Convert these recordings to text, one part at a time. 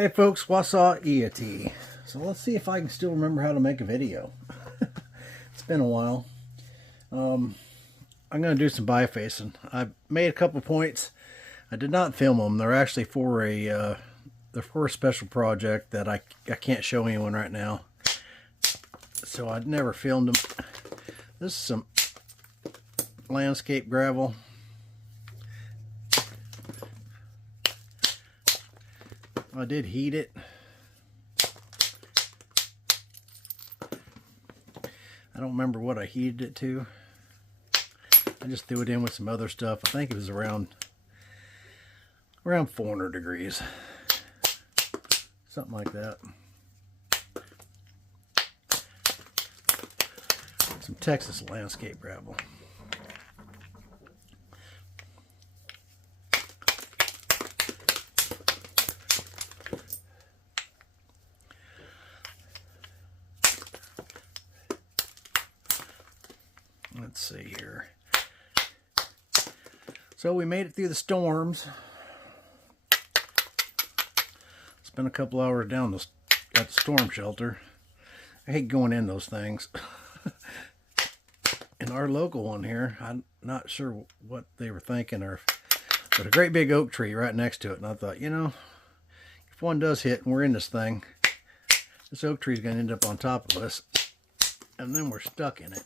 Hey folks, Wausau Agate. So let's see if I can still remember how to make a video. It's been a while. I'm going to do some bifacing. I made a couple points. I did not film them. They're actually for a special project that I can't show anyone right now. So I'd never filmed them. This is some landscape gravel. I did heat it. I don't remember what I heated it to. I just threw it in with some other stuff. I think it was around 400 degrees. Something like that. Some Texas landscape gravel. Let's see here. So we made it through the storms. Spent a couple hours down at the storm shelter. I hate going in those things. In our local one here, I'm not sure what they were thinking, but a great big oak tree right next to it. And I thought, you know, if one does hit and we're in this thing, this oak tree is going to end up on top of us, and then we're stuck in it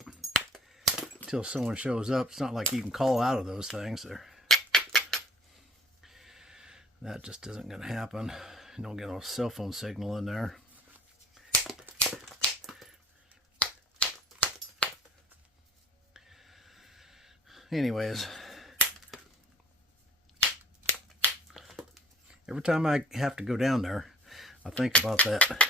until someone shows up. It's not like you can call out of those things. That just isn't going to happen. You don't get a cell phone signal in there. Anyways, every time I have to go down there, I think about that.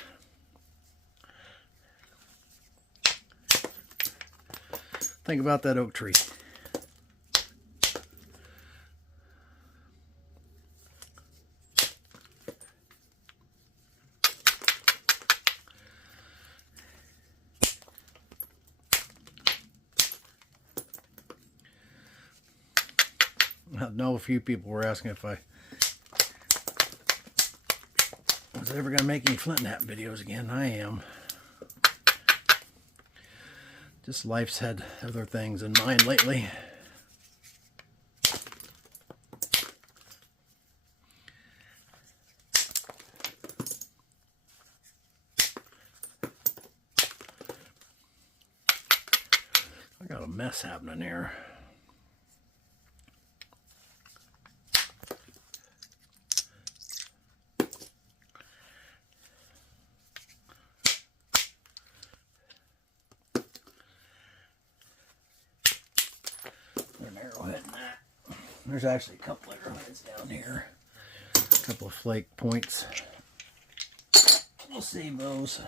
Think about that oak tree. I know a few people were asking if I was ever going to make any Flint Nap videos again. I am. Just life's had other things in mind lately. I got a mess happening here. There's actually a couple of arrowheads down here. A couple of flake points. We'll save those.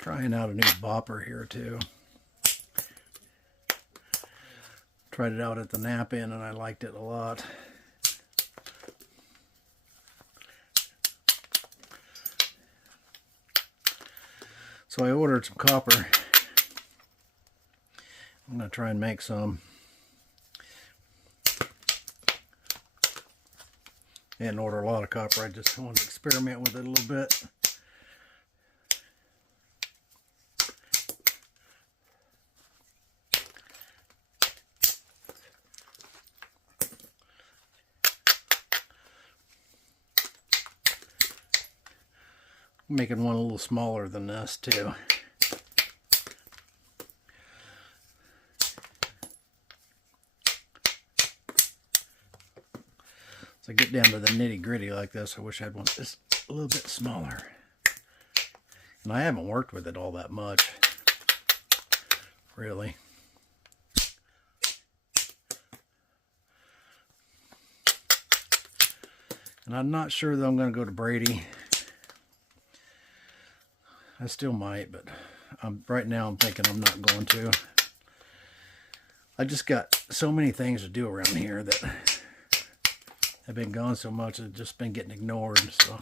Trying out a new Bopper here too. Tried it out at the Nap Inn and I liked it a lot. So I ordered some copper. I'm going to try and make some. I didn't order a lot of copper, I just wanted to experiment with it a little bit. I'm making one a little smaller than this too. I get down to the nitty gritty like this, I wish I had one just a little bit smaller. And I haven't worked with it all that much, really. And I'm not sure that I'm going to go to Brady. I still might, but right now I'm thinking I'm not going to. I just got so many things to do around here that I've been gone so much, I've just been getting ignored. So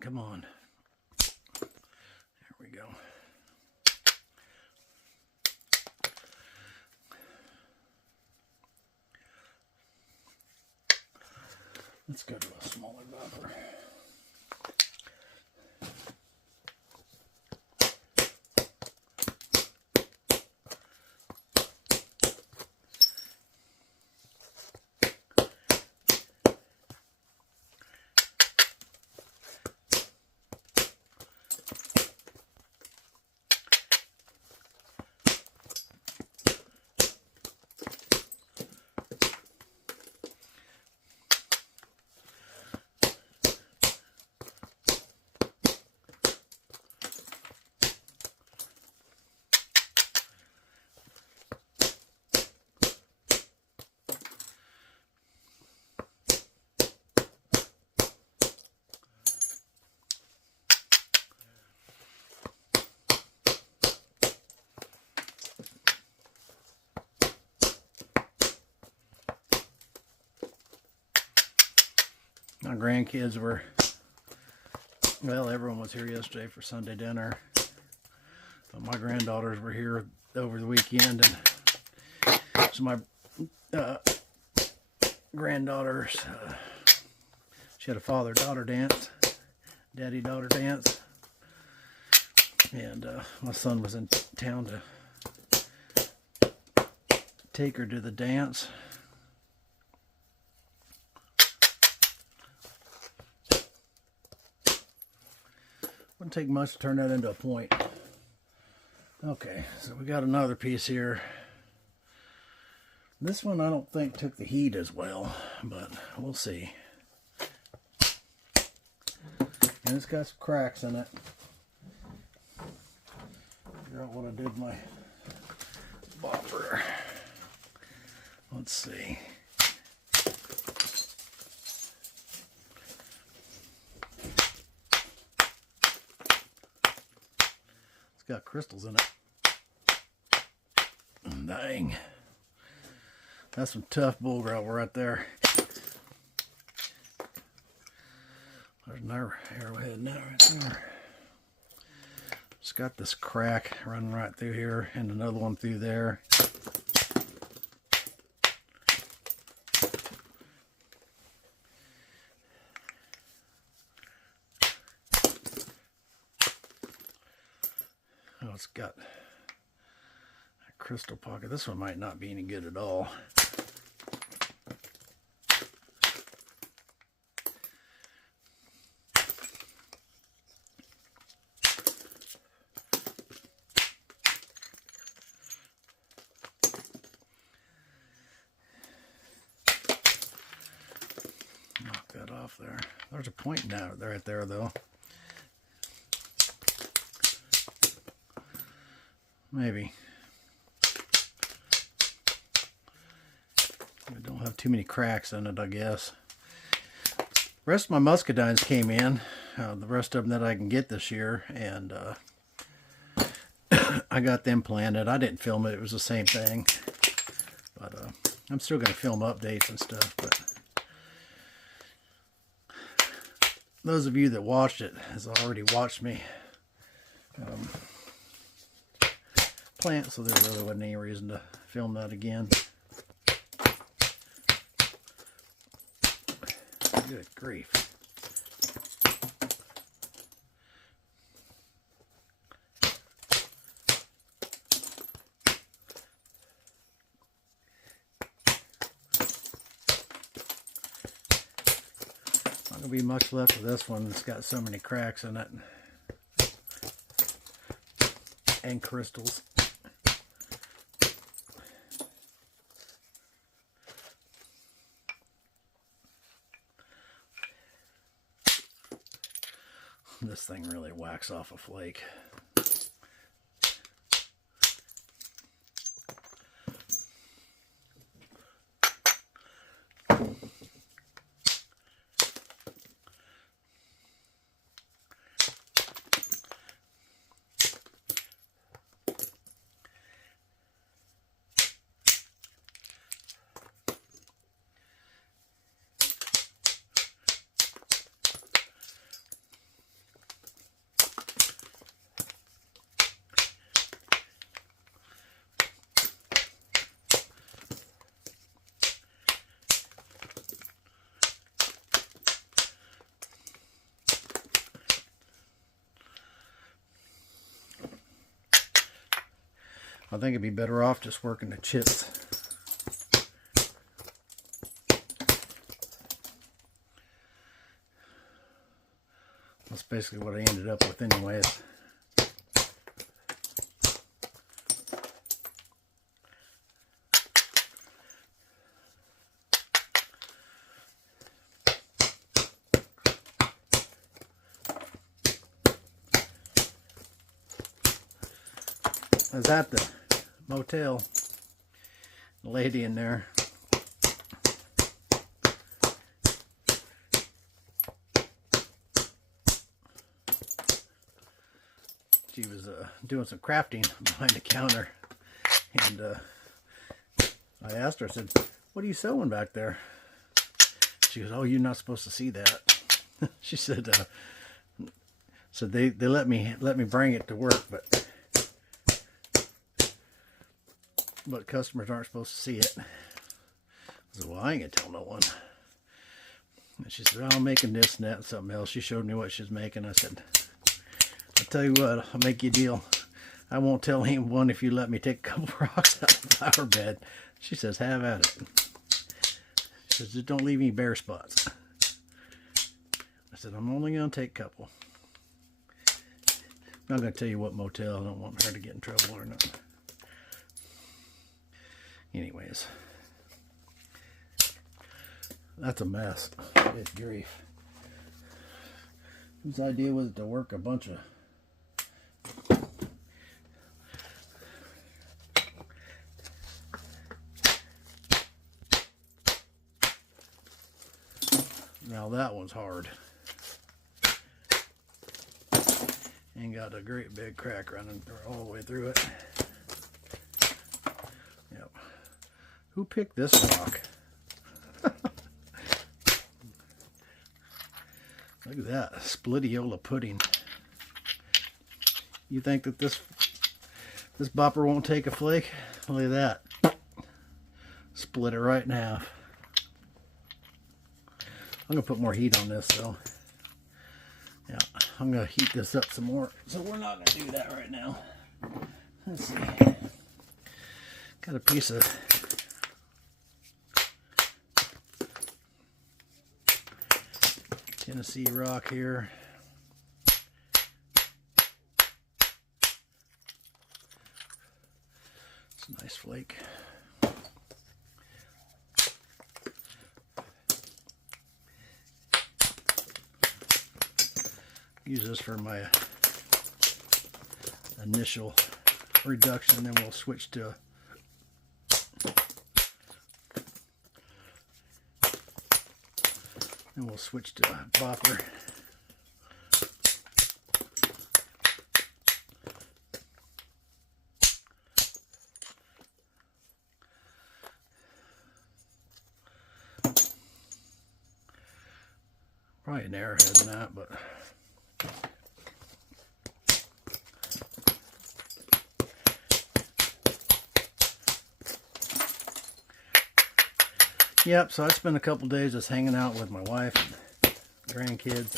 come on. There we go. Let's go to a smaller bopper. My grandkids were, well, everyone was here yesterday for Sunday dinner. But my granddaughters were here over the weekend, and so my granddaughters, she had a father-daughter dance, daddy-daughter dance, and my son was in town to take her to the dance. Wouldn't take much to turn that into a point. Okay, so we got another piece here. This one I don't think took the heat as well, but we'll see. And it's got some cracks in it. Figure out what I did with my bopper. Let's see. It's got crystals in it. Dang. That's some tough bull gravel right there. There's another arrowhead now right there. It's got this crack running right through here and another one through there. Oh, it's got a crystal pocket. This one might not be any good at all. Knock that off there. There's a point down right there though. Maybe. I don't have too many cracks in it, I guess. The rest of my muscadines came in. The rest of them that I can get this year. And I got them planted. I didn't film it. It was the same thing. But I'm still going to film updates and stuff. But those of you that watched it has already watched me plant, so there really wasn't any reason to film that again. Good grief. Not gonna be much left of this one. It's got so many cracks in it and crystals. this thing really whacks off a flake. I think it'd be better off just working the chips. That's basically what I ended up with anyways. I was at the motel, the lady in there, she was doing some crafting behind the counter, and I asked her, I said, "What are you sewing back there?" She goes, "Oh, you're not supposed to see that." She said, "So they let me bring it to work, but customers aren't supposed to see it." I said, "Well, I ain't gonna tell no one." And she said, "Oh, I'm making this and that and something else." She showed me what she was making. I said, "I'll tell you what, I'll make you a deal. I won't tell anyone if you let me take a couple rocks out of the flower bed." She says, "Have at it." She says, "Just don't leave any bare spots." I said, "I'm only gonna take a couple. I'm not gonna tell you what motel. I don't want her to get in trouble or nothing." Anyways, that's a mess. Good grief. Whose idea was it to work a bunch of now that one's hard. And got a great big crack running all the way through it. Yep. Who picked this rock? Look at that, splitiola pudding. You think that this bopper won't take a flake? Look at that. Split it right in half. I'm gonna put more heat on this though. Yeah, I'm gonna heat this up some more. So we're not gonna do that right now. Let's see. Got a piece of Tennessee rock here. It's a nice flake. Use this for my initial reduction, then we'll switch to Bopper. Probably an arrowhead in that, but yep, so I spent a couple days just hanging out with my wife and grandkids,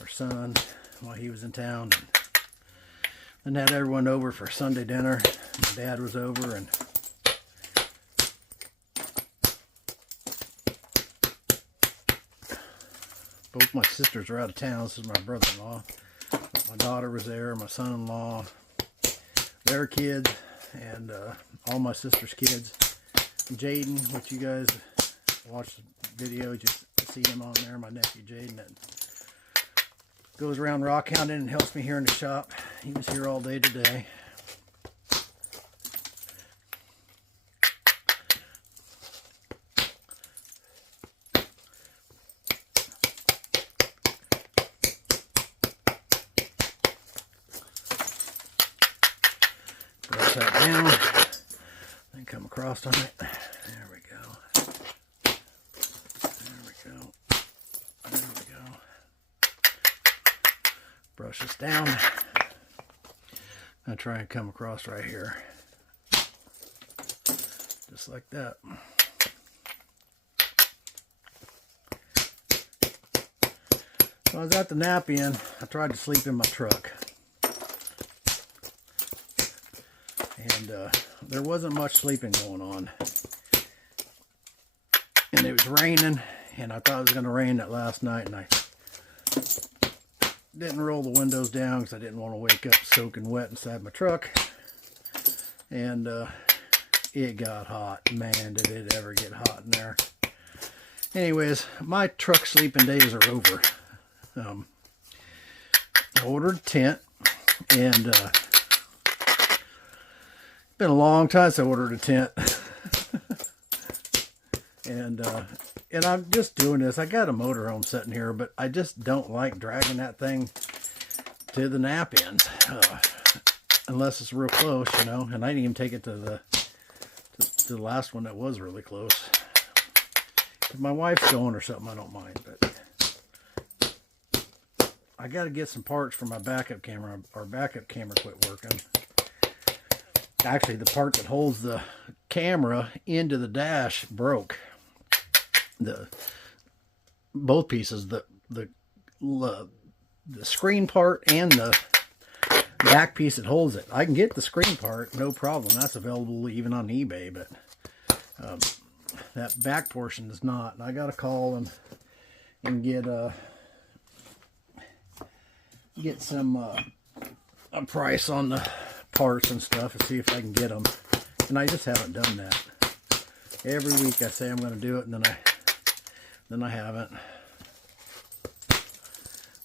our son, while he was in town. And had everyone over for Sunday dinner. My dad was over, and both my sisters were out of town. This is my brother-in-law. My daughter was there, my son-in-law, their kids, and all my sister's kids. Jaden, which you guys watched the video, just see him on there, my nephew Jaden. Goes around rock hounding and helps me here in the shop. He was here all day today. Brush that down and come across on it. There we go. There we go. There we go. Brush this down. I try and come across right here. Just like that. When I was at the nap in, I tried to sleep in my truck. And there wasn't much sleeping going on. And it was raining, and I thought it was going to rain that last night, and I didn't roll the windows down because I didn't want to wake up soaking wet inside my truck. And it got hot. Man, did it ever get hot in there. Anyways, my truck sleeping days are over. I ordered a tent, and been a long time since I ordered a tent. And I'm just doing this. I got a motorhome sitting here, but I just don't like dragging that thing to the nap ends, unless it's real close, you know. And I didn't even take it to the last one that was really close. If my wife's going or something, I don't mind. But I got to get some parts for my backup camera. Our backup camera quit working. Actually, the part that holds the camera into the dash broke. Both pieces, the screen part and the back piece that holds it. I can get the screen part, no problem. That's available even on eBay, but that back portion is not. And I got to call and get some a price on the parts and stuff and see if I can get them. And I just haven't done that. Every week I say I'm going to do it, and then I haven't.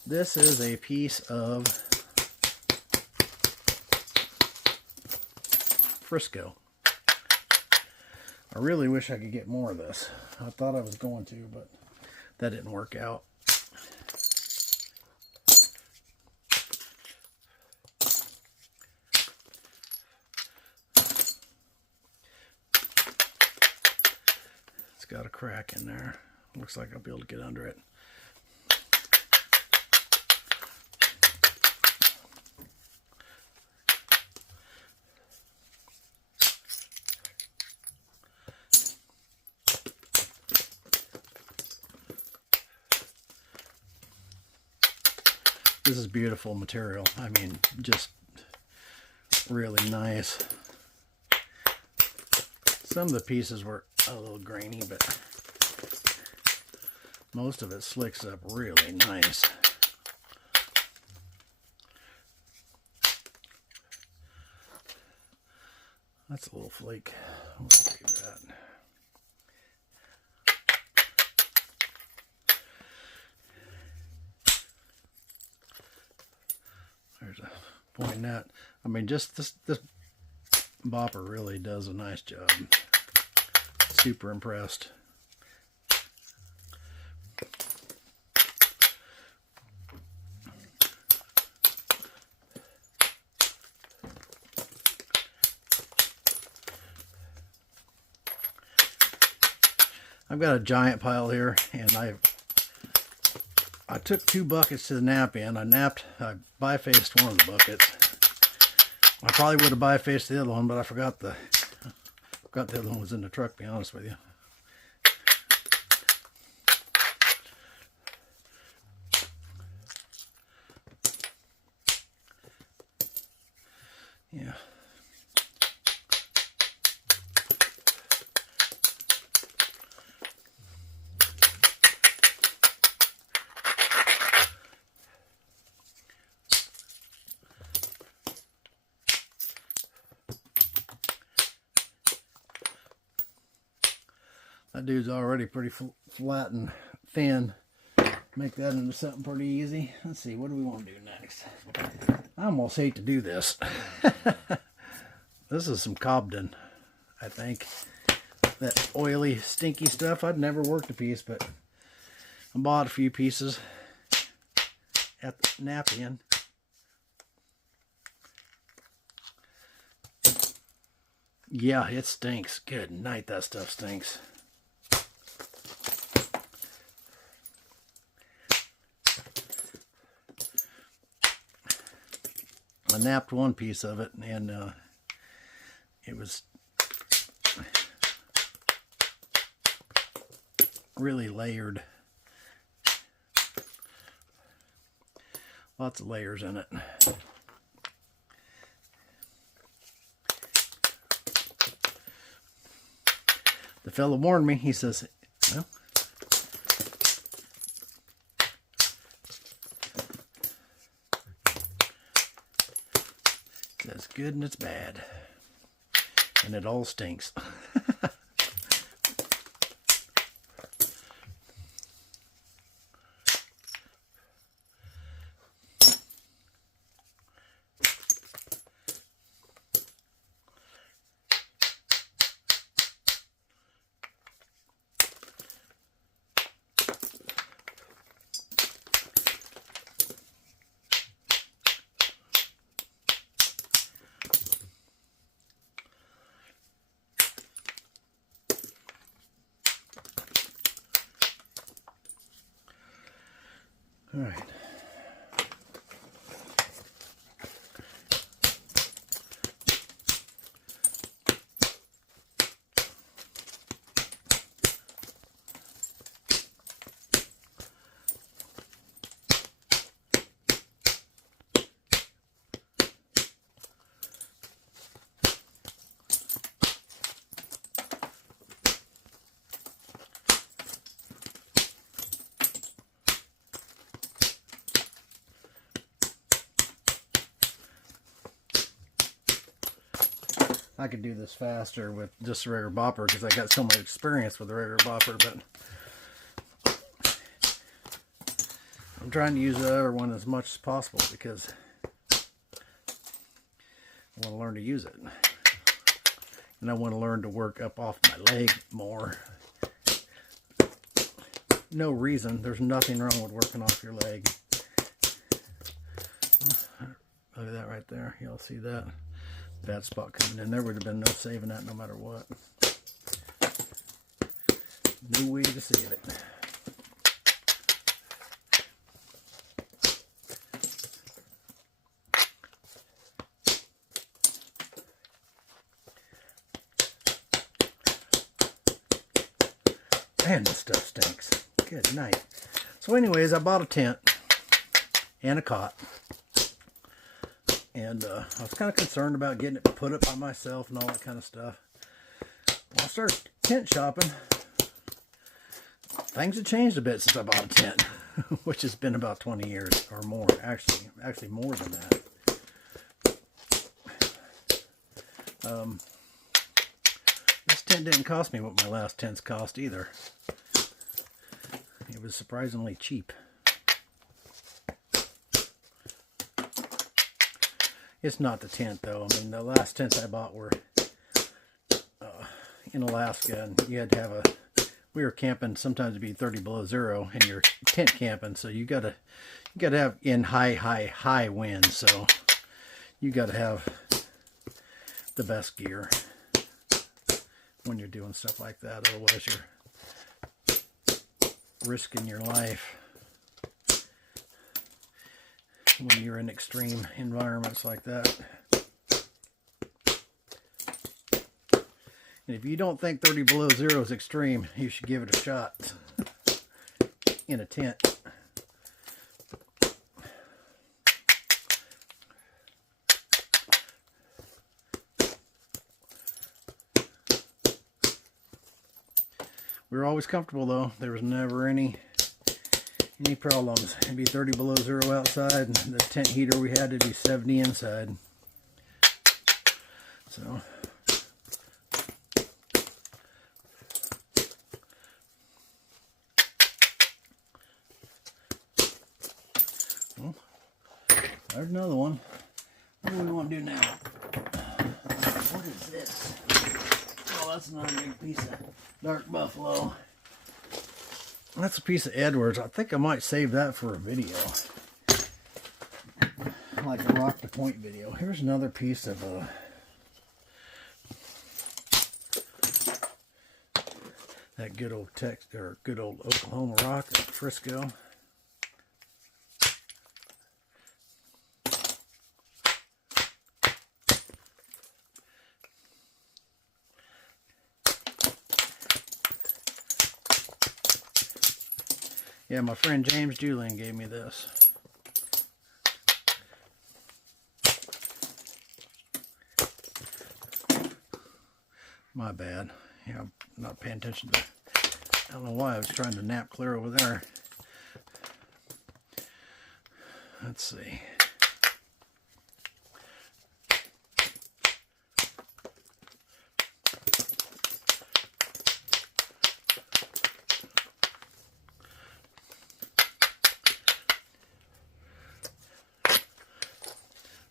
This is a piece of Frisco. I really wish I could get more of this. I thought I was going to, but that didn't work out. It's got a crack in there. Looks like I'll be able to get under it. This is beautiful material. I mean, just really nice. Some of the pieces were a little grainy, but most of it slicks up really nice. That's a little flake. We'll do that. There's a point in that. I mean, just this Bopper really does a nice job. Super impressed. I've got a giant pile here, and I took 2 buckets to the nap in. I bifaced one of the buckets. I probably would have bifaced the other one, but I forgot the other one was in the truck, to be honest with you. Yeah. That dude's already pretty flat and thin. make that into something pretty easy. Let's see, what do we want to do next? I almost hate to do this. This is some Cobden, I think. That oily, stinky stuff. I'd never worked a piece, but I bought a few pieces at the Napian. Yeah, it stinks. Good night, that stuff stinks. I napped one piece of it, and it was really layered. Lots of layers in it. The fellow warned me. He says, well, it's good and it's bad. And it all stinks. All right. I could do this faster with just a regular bopper because I got so much experience with the regular bopper, but I'm trying to use the other one as much as possible because I want to learn to use it. And I want to learn to work up off my leg more. No reason. There's nothing wrong with working off your leg. Look at that right there. Y'all see that? Bad spot coming in. There would have been no saving that no matter what. No way to save it. Man, this stuff stinks. Good night. So anyways, I bought a tent and a cot. And I was kind of concerned about getting it put up by myself and all that kind of stuff. Well, I started tent shopping. Things have changed a bit since I bought a tent, which has been about 20 years or more. Actually more than that. This tent didn't cost me what my last tents cost either. It was surprisingly cheap. It's not the tent though. I mean, the last tents I bought were in Alaska, and you had to have we were camping, sometimes it'd be 30 below zero, and you're tent camping, so you gotta have in high winds, so you gotta have the best gear when you're doing stuff like that. Otherwise, you're risking your life when you're in extreme environments like that. And if you don't think 30 below zero is extreme, you should give it a shot in a tent. We were always comfortable though. There was never any problems. It'd be 30 below zero outside, and the tent heater we had to be 70 inside. So There's another one. What do we want to do now? What is this? Oh, that's another big piece of dark buffalo. That's a piece of Edwards. I think I might save that for a video. Like a rock to point video. Here's another piece of that good old good old Oklahoma rock at Frisco. Yeah, my friend James Julian gave me this. My bad. Yeah, I'm not paying attention to. I don't know why I was trying to nap clear over there. Let's see.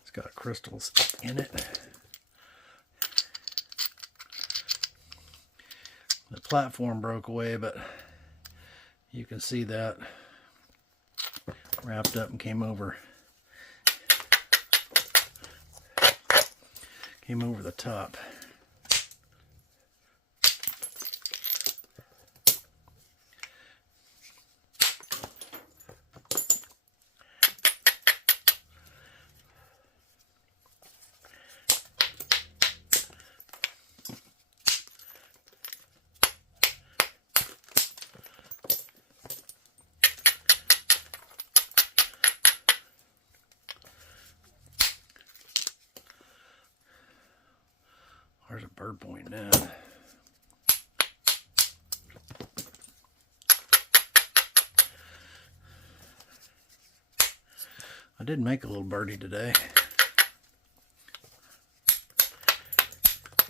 It's got crystals in it. The platform broke away, but you can see that wrapped up and came over the top. There's a bird pointing at. I did make a little birdie today.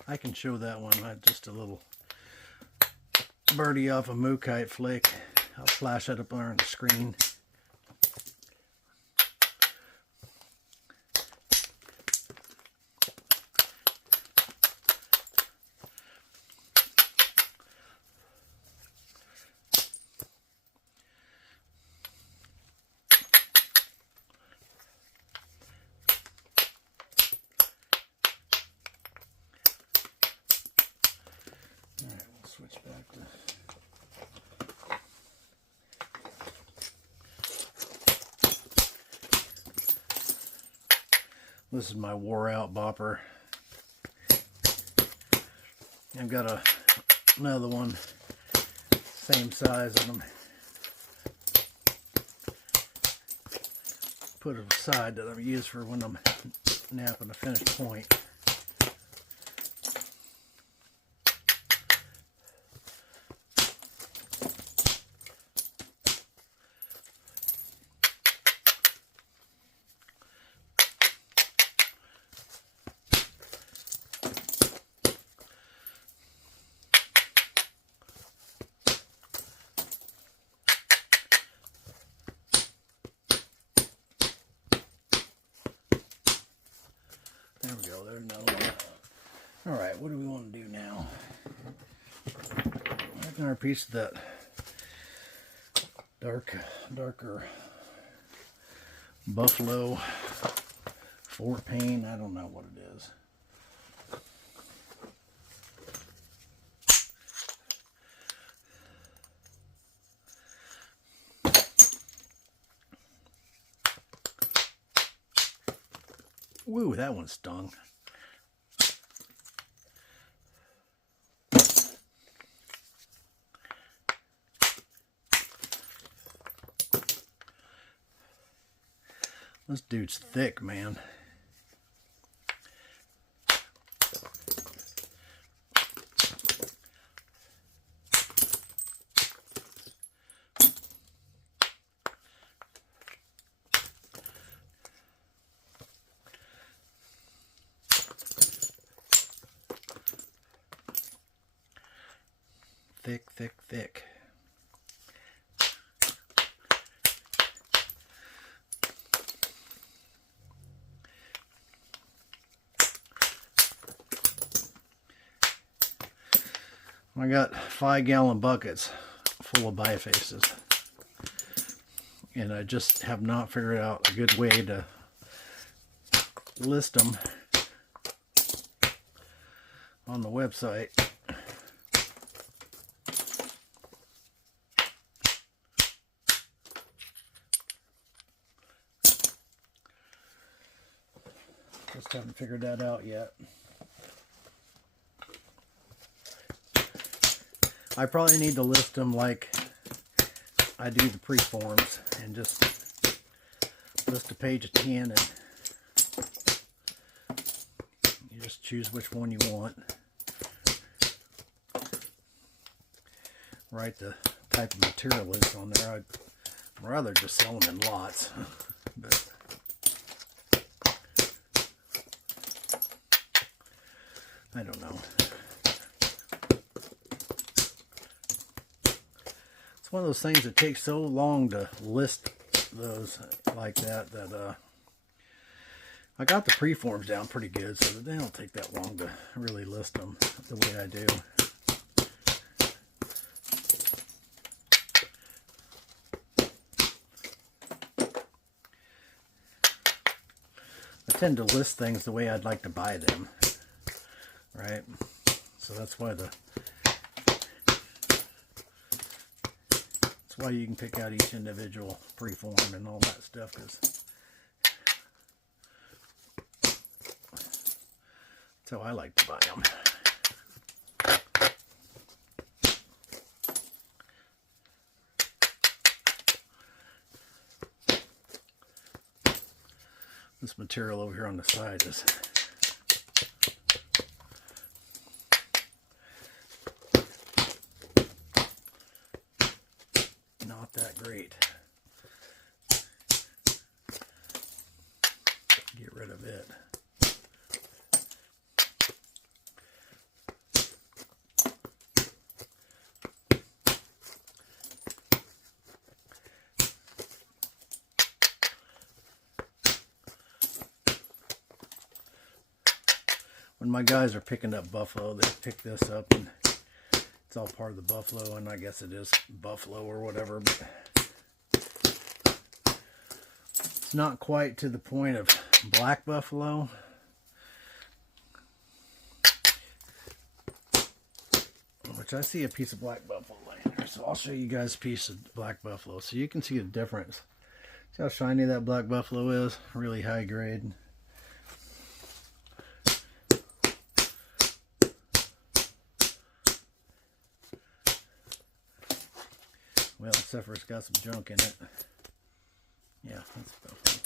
I can show that one. Just a little birdie off a Mookite flake. I'll flash that up there on the screen. Switch back to this is my wore out bopper. I've got another one same size of them put it aside that I use for when I'm napping a finished point. There we go, there's another one. Alright, what do we want to do now? Make another piece of that darker buffalo fort paint. I don't know what it is. Woo, that one stung. This dude's thick, man. Thick, thick, thick. I got 5-gallon buckets full of bifaces, and I just have not figured out a good way to list them on the website. Just haven't figured that out yet. I probably need to list them like I do the preforms, and just list a page of 10, and you just choose which one you want. Write the type of material is on there. I'd rather just sell them in lots, but I don't know. It's one of those things that takes so long to list those like that, I got the preforms down pretty good, so that they don't take that long to really list them the way I do. I tend to list things the way I'd like to buy them, right? So that's why you can pick out each individual preform and all that stuff, because that's how I like to buy them. This material over here on the side is not that great. Get rid of it. When my guys are picking up buffalo, they pick this up, and it's all part of the buffalo, and I guess it is buffalo or whatever, but it's not quite to the point of black buffalo. Which I see a piece of black buffalo laying there, so I'll show you guys a piece of black buffalo so you can see the difference. See how shiny that black buffalo is? Really high grade. Well, except for it's got some junk in it. Yeah, that's buffalo.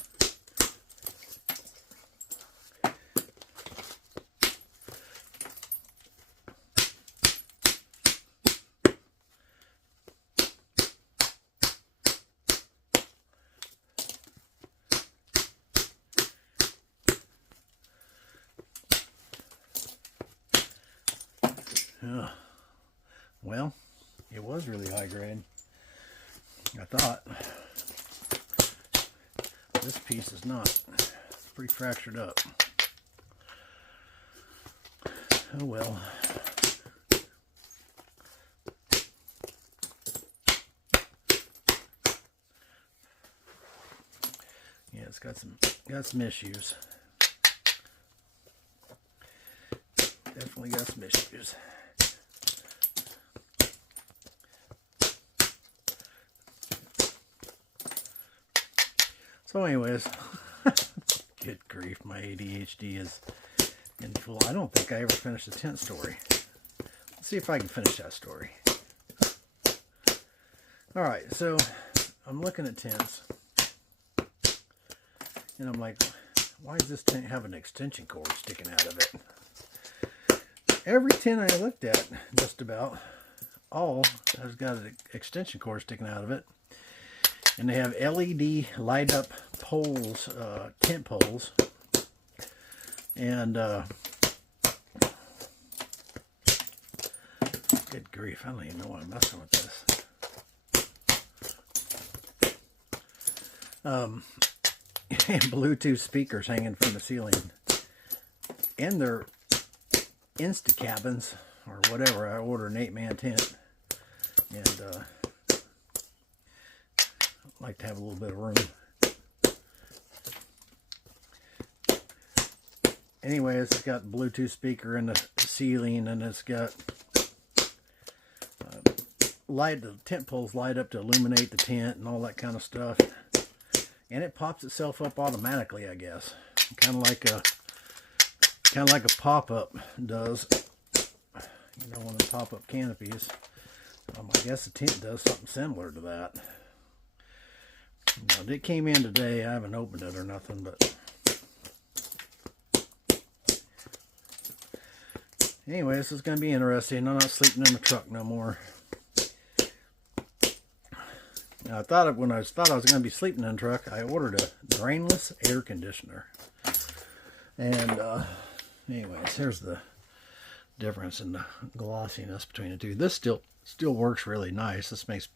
Well, it was really high grade, I thought. This piece is not. It's pretty fractured up. Oh well. Yeah, it's got some issues. Definitely got some issues. So anyways, good grief, my ADHD is in full. I don't think I ever finished the tent story. Let's see if I can finish that story. Alright, so I'm looking at tents, and I'm like, why does this tent have an extension cord sticking out of it? Every tent I looked at, just about, all has got an extension cord sticking out of it. And they have LED light up poles, tent poles. And, good grief, I don't even know why I'm messing with this. And Bluetooth speakers hanging from the ceiling. And they're Insta cabins, or whatever. I ordered an 8-man tent, and I like to have a little bit of room. Anyways, it's got Bluetooth speaker in the ceiling, and it's got light. The tent poles light up to illuminate the tent and all that kind of stuff. And it pops itself up automatically, I guess, kind of like a pop-up does. You know, one of the pop-up canopies. I guess the tent does something similar to that. Now, it came in today. I haven't opened it or nothing, but anyway, this is going to be interesting. I'm not sleeping in the truck no more. Now, when I thought I was going to be sleeping in the truck, I ordered a drainless air conditioner. And anyways, here's the difference in the glossiness between the two. This still works really nice. This makes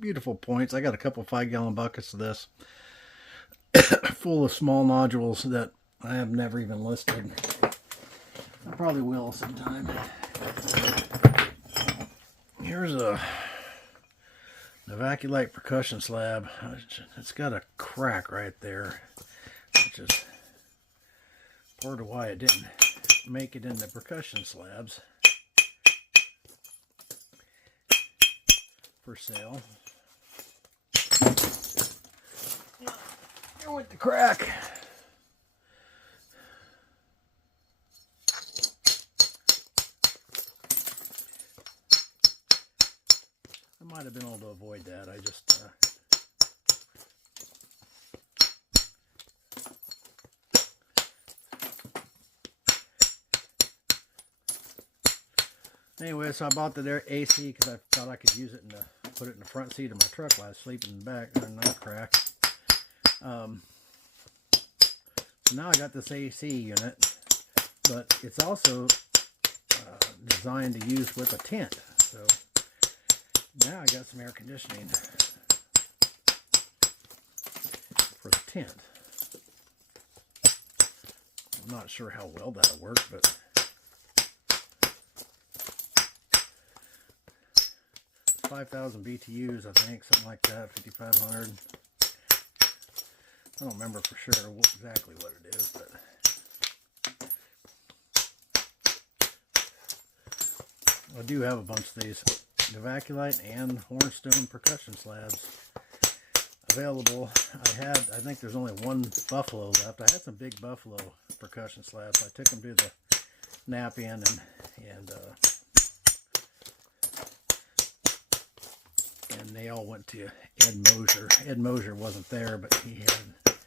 beautiful points. I got a couple 5-gallon buckets of this full of small nodules that I have never even listed. I probably will sometime. Here's a Novaculite percussion slab. It's got a crack right there, which is part of why it didn't make it into percussion slabs for sale. Here with the crack. I might have been able to avoid that. I just anyway, so I bought the AC because I thought I could use it and put it in the front seat of my truck while I was sleeping in the back. There's another crack. So now I got this AC unit, but it's also designed to use with a tent. So now I got some air conditioning for the tent. I'm not sure how well that'll work, but 5,000 BTUs, I think, something like that, 5,500. I don't remember for sure exactly what it is, but I do have a bunch of these Novaculite and hornstone percussion slabs available. I think there's only one buffalo left. I had some big buffalo percussion slabs. I took them to the Nap Inn and they all went to Ed Mosier. Ed Mosier wasn't there, but he had a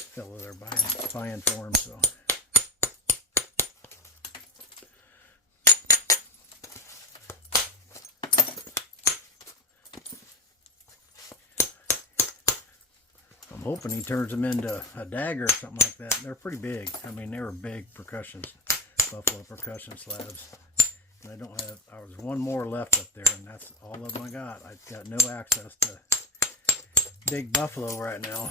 fellow there buying for him, so. I'm hoping he turns them into a dagger or something like that. They're pretty big. I mean, they were big buffalo percussion slabs. And I was one more left up there, and that's all of them I got. I've got no access to big buffalo right now.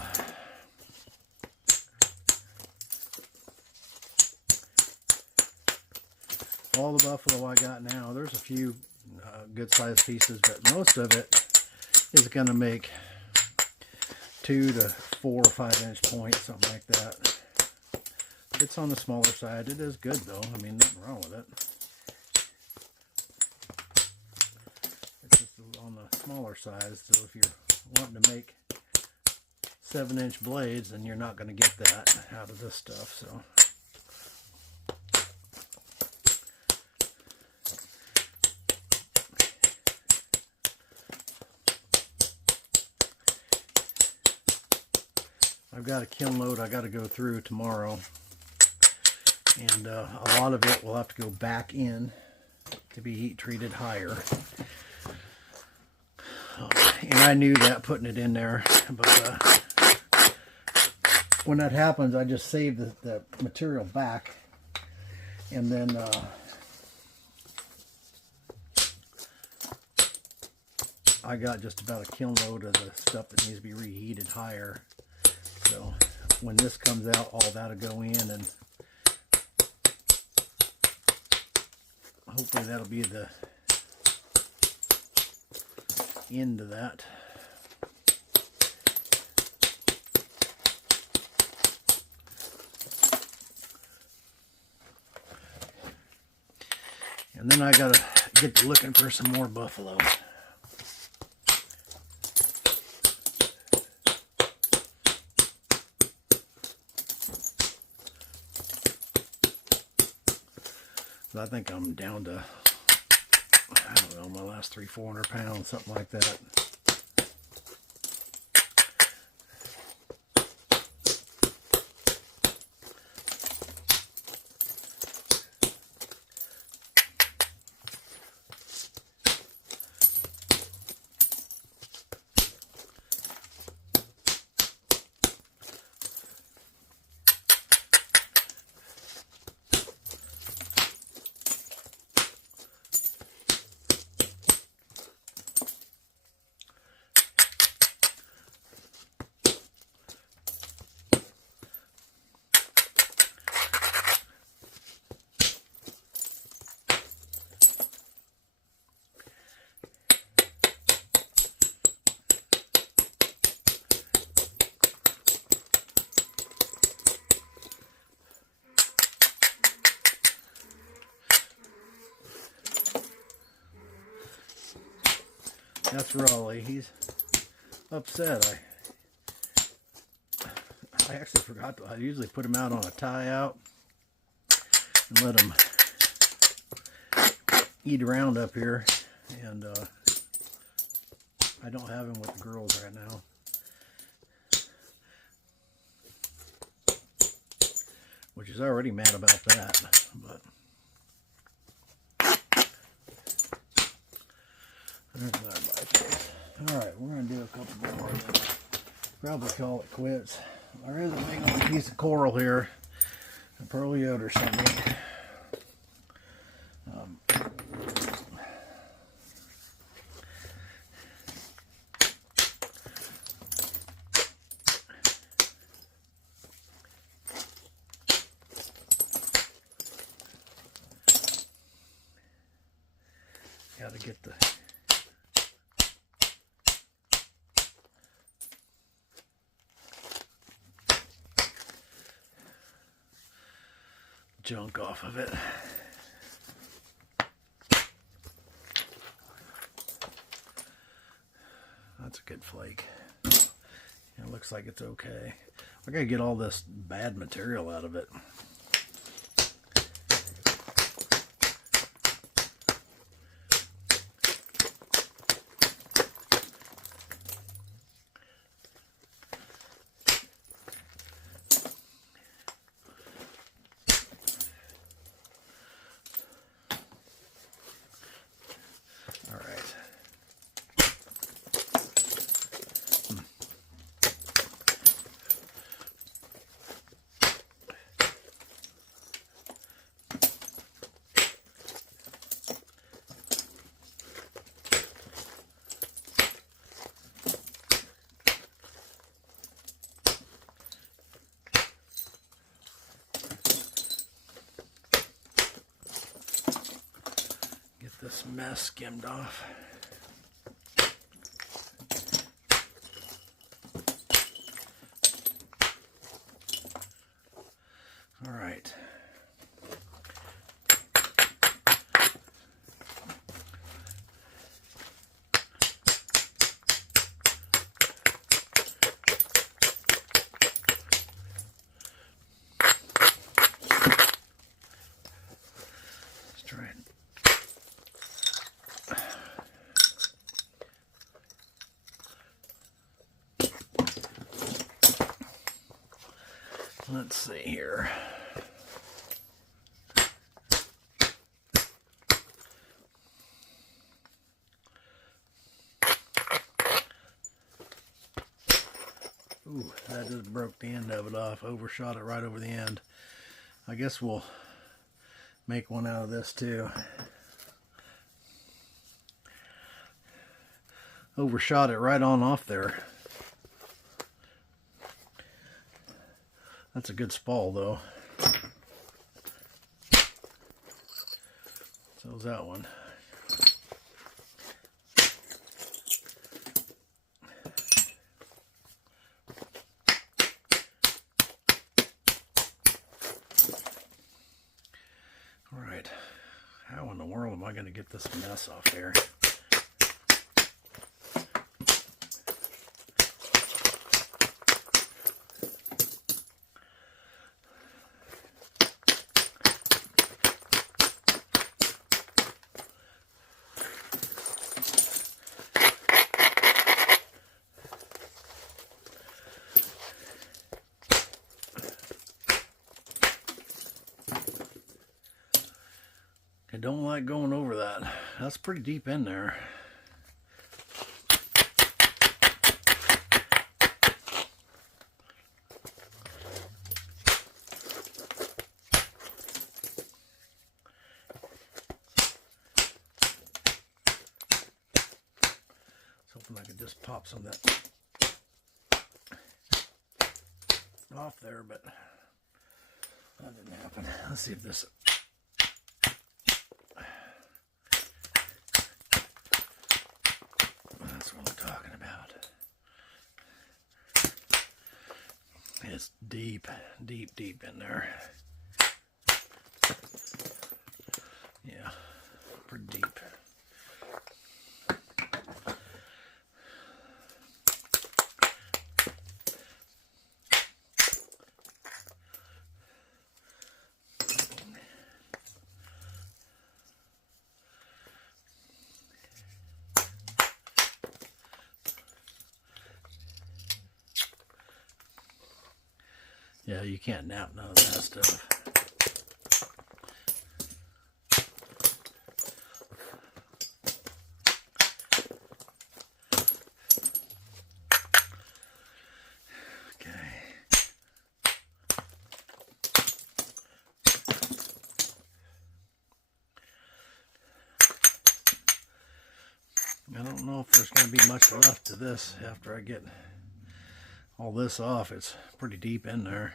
All the buffalo I got now, there's a few good sized pieces, but most of it is going to make 2 to 4 or 5 inch points, something like that. It's on the smaller side. It is good though. I mean, nothing wrong with it. It's just on the smaller side, so if you're wanting to make 7-inch blades, then you're not going to get that out of this stuff. So I've got a kiln load I got to go through tomorrow, and a lot of it will have to go back in to be heat treated higher. And I knew that putting it in there, but when that happens, I just save the material back, and then I got just about a kiln load of the stuff that needs to be reheated higher. So when this comes out, all that'll go in, and hopefully that'll be the end of that. And then I gotta get to looking for some more buffalo. I think I'm down to, I don't know, my last 300-400 pounds, something like that. That's Raleigh. He's upset. I actually forgot to. I usually put him out on a tie out and let him eat around up here. And I don't have him with the girls right now. Which is already mad about that. But there's our bifacing. Alright, we're going to do a couple more. Probably call it quits. There is a big old piece of coral here. A Pearl Yoder sent me. Got to get the junk off of it. That's a good flake. It looks like it's okay. I gotta get all this bad material out of it. This mess skimmed off. All right. Let's try it. Let's see here. Ooh, that just broke the end of it off. Overshot it right over the end. I guess we'll make one out of this too. Overshot it right on off there. That's a good spall though. So So's that one. All right, how in the world am I going to get this mess off here? I don't like going over that. That's pretty deep in there. I was hoping I could just pop some of that off there, but that didn't happen. Let's see if this... That's what I'm talking about. It's deep, deep, deep in there. Yeah, pretty deep. Yeah, you can't nap none of that stuff. Okay. I don't know if there's going to be much left to this after I get all this off. It's pretty deep in there.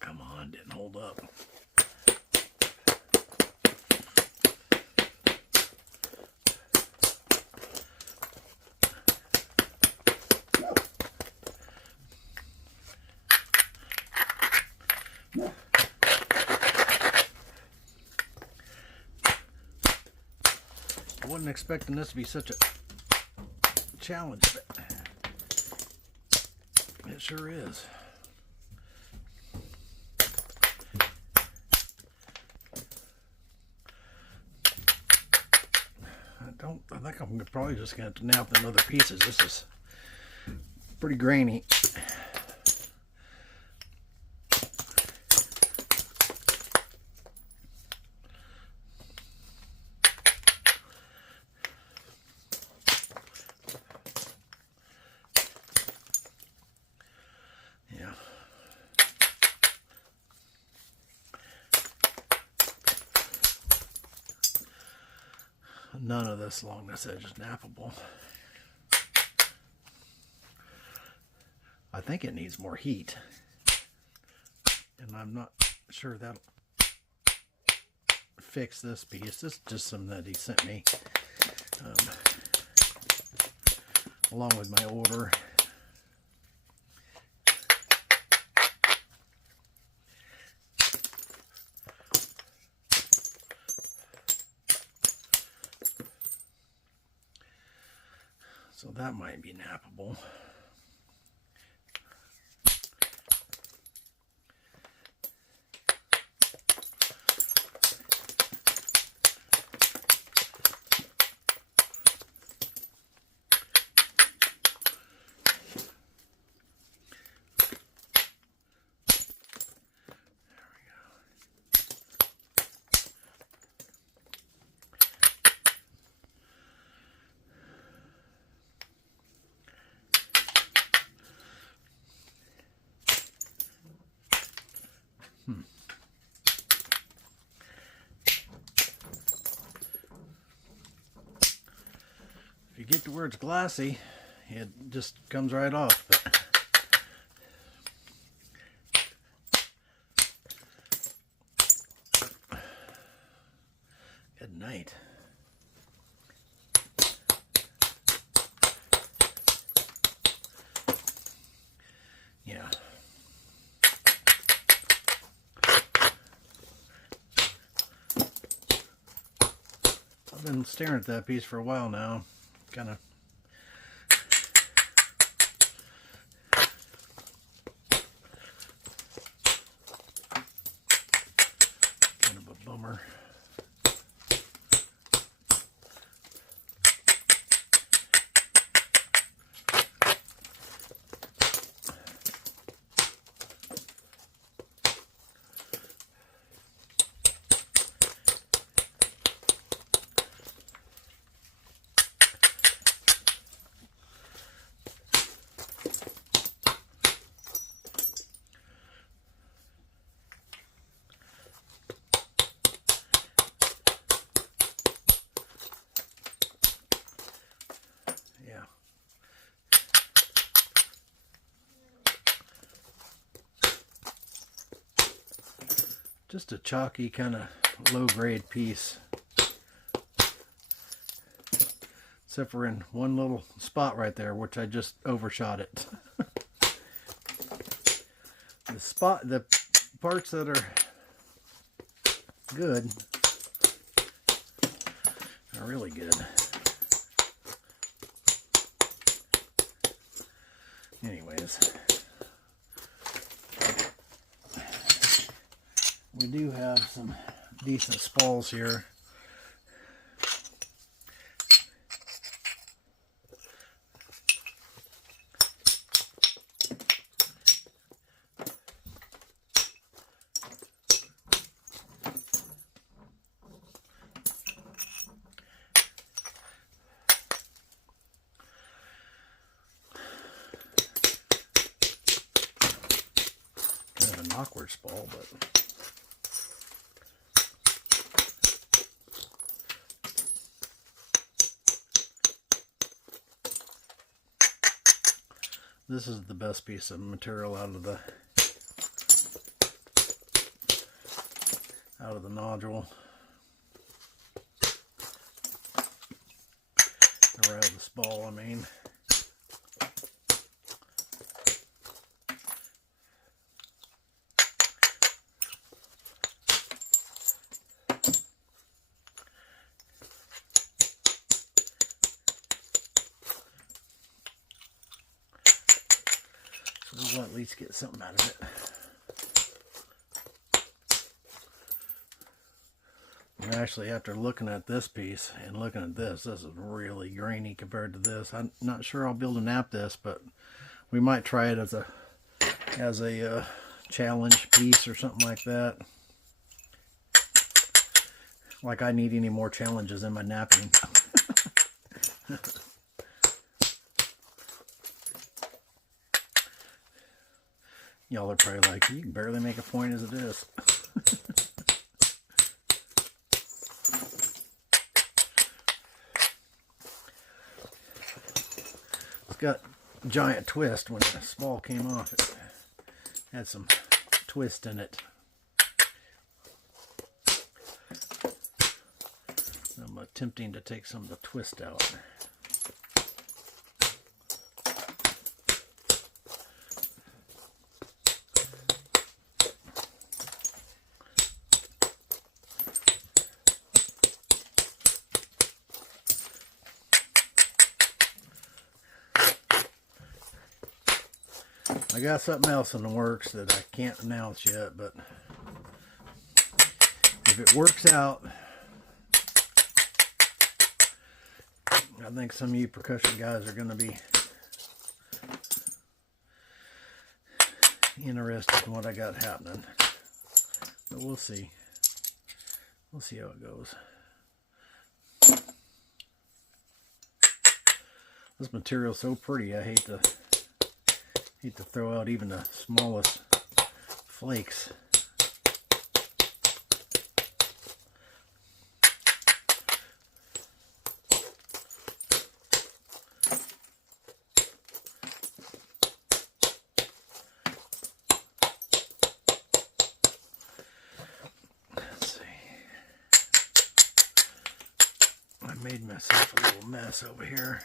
Come on, didn't hold up. I wasn't expecting this to be such a challenge, but it sure is. I think I'm probably just going to have to nap them other pieces. This is pretty grainy. None of this along this edge is nappable. I think it needs more heat, and I'm not sure that'll fix this piece. This is just something that he sent me along with my order. So that might be nappable. If you get to where it's glassy, it just comes right off. But good night. Yeah. I've been staring at that piece for a while now. Kind of a bummer. Just a chalky kind of low grade piece, except for in one little spot right there, which I just overshot it. The parts that are good are really good. Anyways, we do have some decent spalls here. Kind of an awkward spall, but this is the best piece of material out of the nodule, or out of the spall, I mean. We'll at least get something out of it. And actually, after looking at this piece and looking at this is really grainy compared to this. I'm not sure I'll be able to nap this, but we might try it as a challenge piece or something like that. Like I need any more challenges in my napping. Y'all are probably like, you can barely make a point as it is. It's got a giant twist. When the spall came off, it had some twist in it. I'm attempting to take some of the twist out. I got something else in the works that I can't announce yet, but if it works out, I think some of you percussion guys are going to be interested in what I got happening. But we'll see. We'll see how it goes. This material's so pretty, I hate to throw out even the smallest flakes. made myself a little mess over here.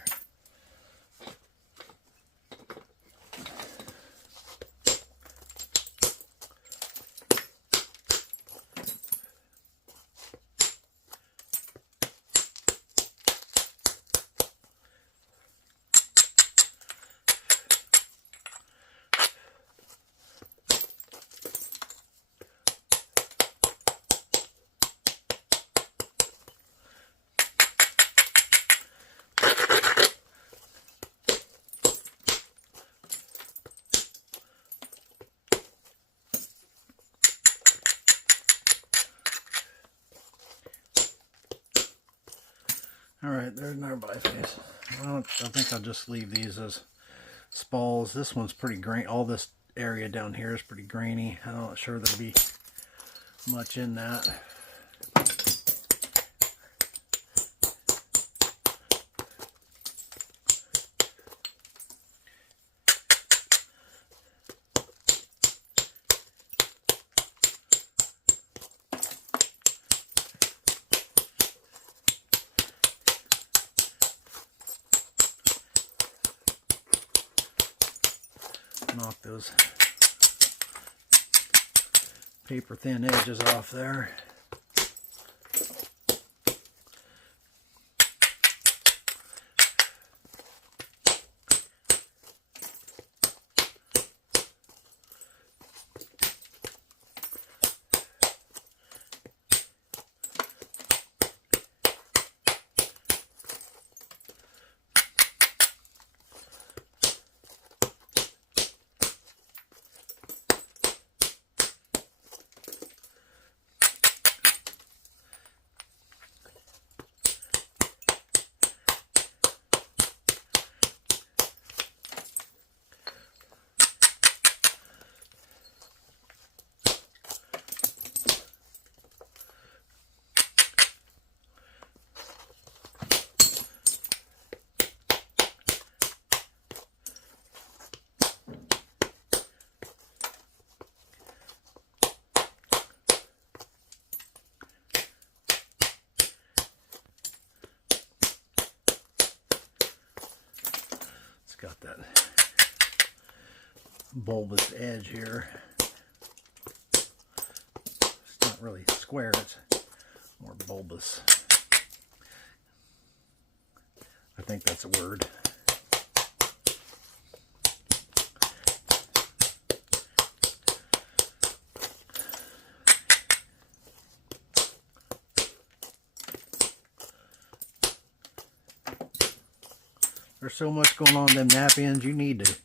Alright, there's another biface. I think I'll just leave these as spalls. This one's pretty grainy. All this area down here is pretty grainy. I'm not sure there'll be much in that. Knock those paper thin edges off there. Got that bulbous edge here. It's not really square, it's more bulbous. I think that's a word. There's so much going on in them nap ends, you need to,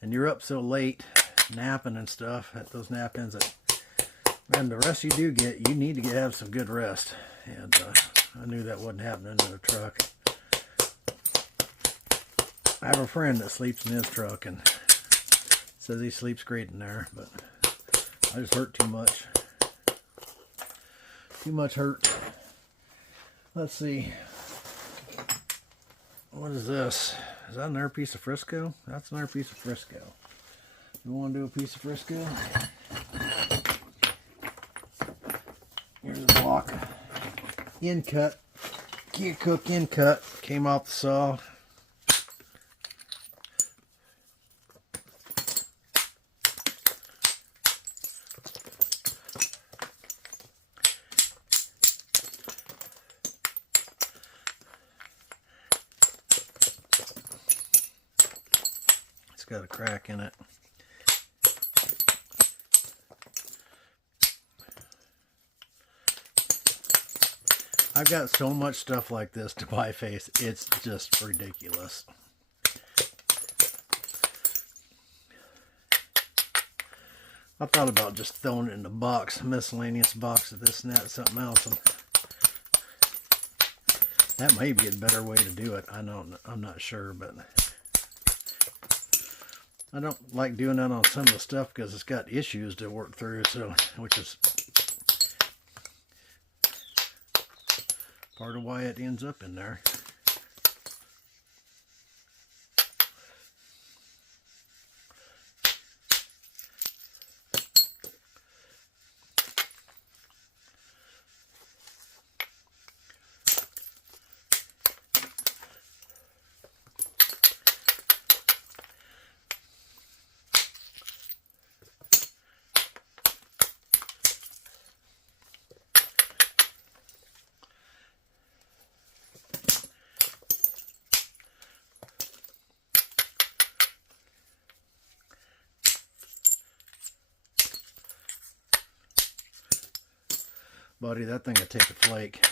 and you're up so late napping and stuff at those nap ends that, man, the rest you do get, you need to have some good rest. And I knew that wasn't happening in the truck. I have a friend that sleeps in his truck and says he sleeps great in there, but I just hurt too much. Too much hurt. Let's see. What is this? Is that another piece of Frisco? That's another piece of Frisco. You want to do a piece of Frisco? Here's a block. In cut. Keokuk in cut. Came off the saw. Got a crack in it. I've got so much stuff like this to biface, it's just ridiculous. I thought about just throwing it in a box, a miscellaneous box of this and that, something else, and that may be a better way to do it. I'm not sure, but I don't like doing that on some of the stuff because it's got issues to work through, so which is part of why it ends up in there. Buddy, that thing will take a flake.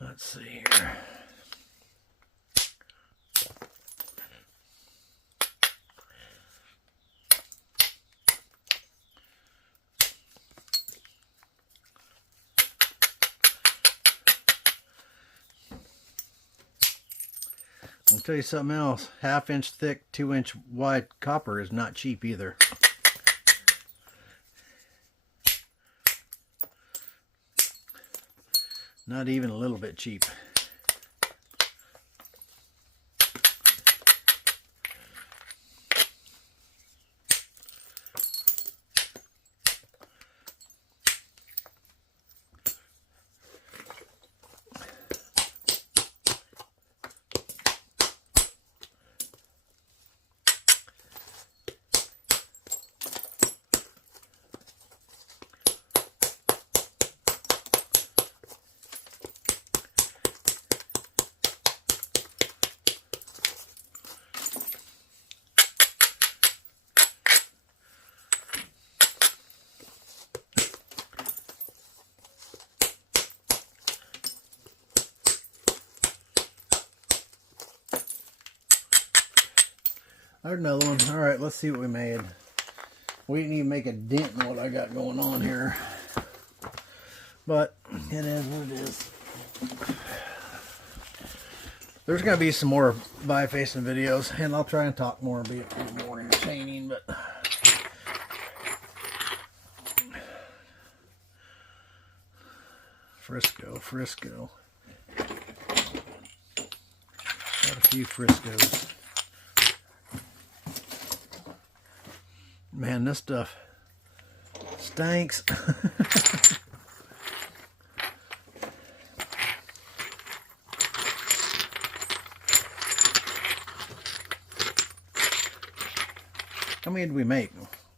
Let's see here. I'll tell you something else. 1/2 inch thick, 2 inch wide copper is not cheap either. Not even a little bit cheap. There's another one. All right, let's see what we made. We didn't even make a dent in what I got going on here. But it is what it is. There's going to be some more bifacing videos, and I'll try and talk more and be a little more entertaining, but Frisco. Got a few Friscos. Man, this stuff stinks. How many did we make?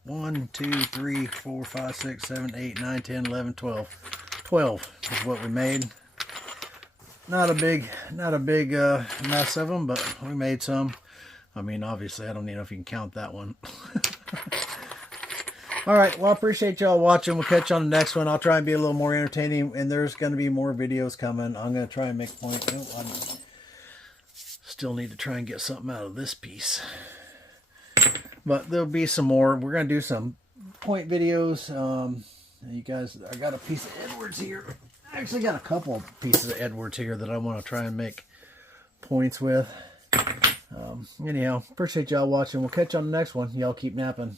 1, 2, 3, 4, 5, 6, 7, 8, 9, 10, 11, 12. 12 is what we made. Not a big mess of them, but we made some. I mean, obviously, I don't even know if you can count that one. All right, well, I appreciate y'all watching. We'll catch you on the next one. I'll try and be a little more entertaining, and there's going to be more videos coming. I'm going to try and make a point. Oh, I still need to try and get something out of this piece. But there'll be some more. We're going to do some point videos. You guys, I got a piece of Edwards here. I actually got a couple pieces of Edwards here that I want to try and make points with. Anyhow, appreciate y'all watching. We'll catch you on the next one. Y'all keep napping.